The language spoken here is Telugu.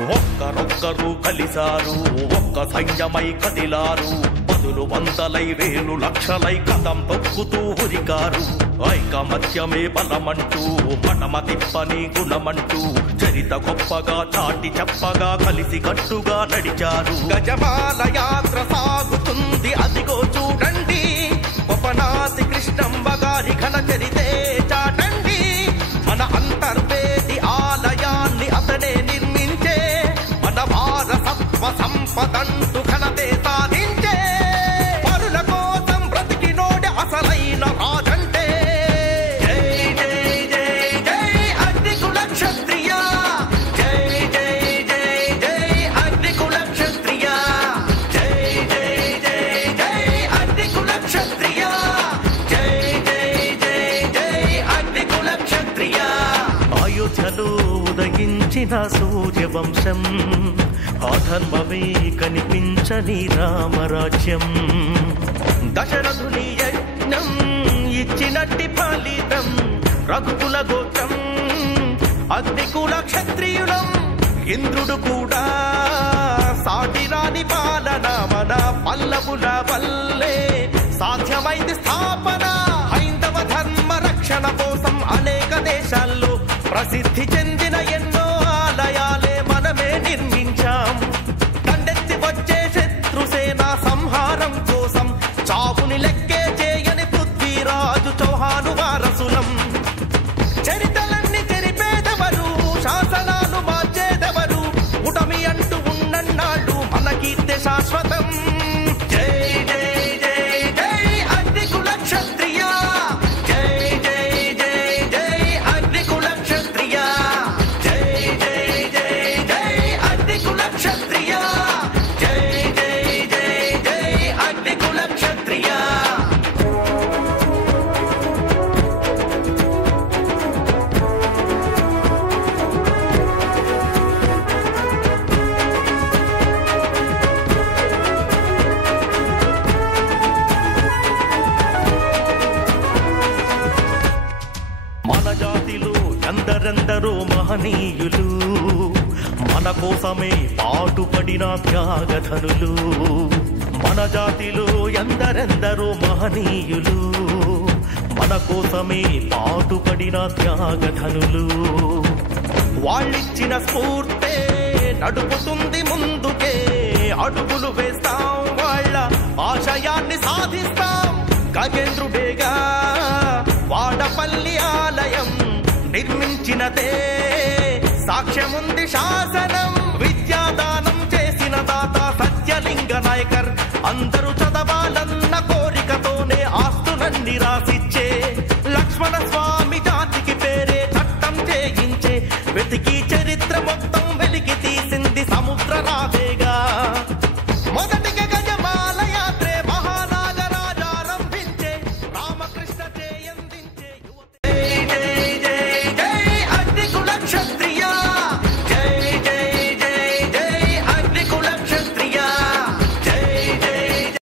ఒక్కరొక్కరు కలిశారు, ఒక్క సైన్యమై కదిలారు. పదులు వందలై వేలు లక్షలై కదం తొక్కుతూ ఉరికారు. ఐకమత్యమే బలమంటూ మడమ తిప్పని గుణమంటూ చరిత గొప్పగా చాటి చెప్పగా కలిసి కట్టుగా నడిచారు. గజమాల యాత్ర సాగుతుంది అదిగో చూడండి, ఉపనాసి కృష్ణమ్మ గారి ఘన చరితే చాటండి. మన అంతర్వేది ఆలయాన్ని అతనే నిర్మించే, మన వారసత్వ సంపదంటూ ఘనతే సాధించే. పరుల కోసం బ్రతికినోడే అసలైన రాజంటే. జై జై జై జై అగ్నికుల క్షత్రియ, జై జై జై జై అగ్నికుల క్షత్రియ, జై జై జై జై అగ్నికుల క్షత్రియ, జై జై జై జై అగ్నికుల క్షత్రియ. అయోధ్యలో ఉదయించిన సూర్యవంశం, అధర్మమే కనిపించని రామరాజ్యం. దశరథుని యజ్ఞం ఇచ్చినట్టి ఫలితం, రఘుకుల గోత్రం అగ్నికుల క్షత్రియులం. ఇంద్రుడు కూడా సాటిరాని పాలన, మన పల్లవుల వల్లే సాధ్యమైంది స్థాపన. హైందవ ధర్మ రక్షణ కోసం అనేక దేశాల్లో ప్రసిద్ధి చెందిన ఎన్నో ఆలయాలే మనమే నిర్మించాం. దండెత్తి వచ్చే శత్రుసేన సంహారం కోసం చావుని లెక్కే చేయని పృథ్వీరాజు చౌహాను వారసులం. చరితలన్నీ చెరిపేదెవరు, శాసనాలు మార్చేదెవరు, ఉటమి అంటూ ఉన్నన్నాళ్ళు మన కీర్తి శాశ్వతం. జై జై జై జై అగ్నికుల క్షత్రియ, జై జై జై జై అగ్నికుల క్షత్రియ, జై జై జై జై అగ్నికుల క్షత్రియ, జై జై జై జై అగ్నికుల క్షత్రియ. మన జాతిలో ఎందరెందరో మహనీయులు, మన కోసమే పాటుపడిన త్యాగధనులు. మన జాతిలో ఎందరెందరో మహనీయులు, మన కోసమే పాటుపడిన త్యాగధనులు. వాళ్ళిచ్చిన స్ఫూర్తే నడుపుతుంది ముందుకే, అడుగులు వేస్తాం వాళ్ళ ఆశయాన్ని సాధిస్తాం. గజేంద్రుడేగా వాడపల్లి ఆలయం నిర్మించినదే, సాక్ష్యముంది శాసనం. విద్యాదానం చేసిన దాత సత్యలింగ నాయకర్, అందరూ చదవాలన్న కోరికతోనే ఆస్తులన్నీ రాసి